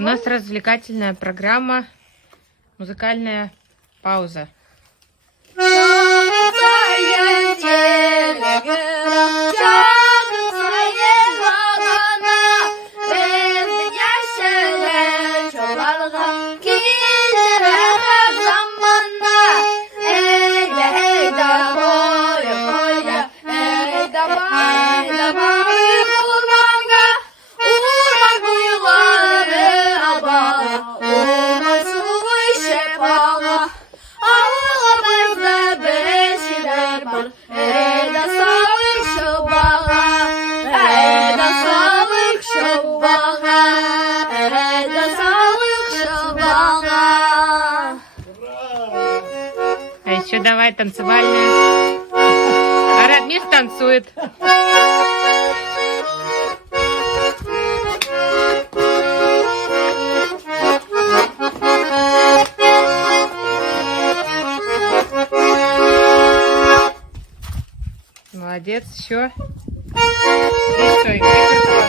У нас развлекательная программа, музыкальная пауза. А еще давай танцевальную. А Радмир танцует. Молодец, еще. И стой.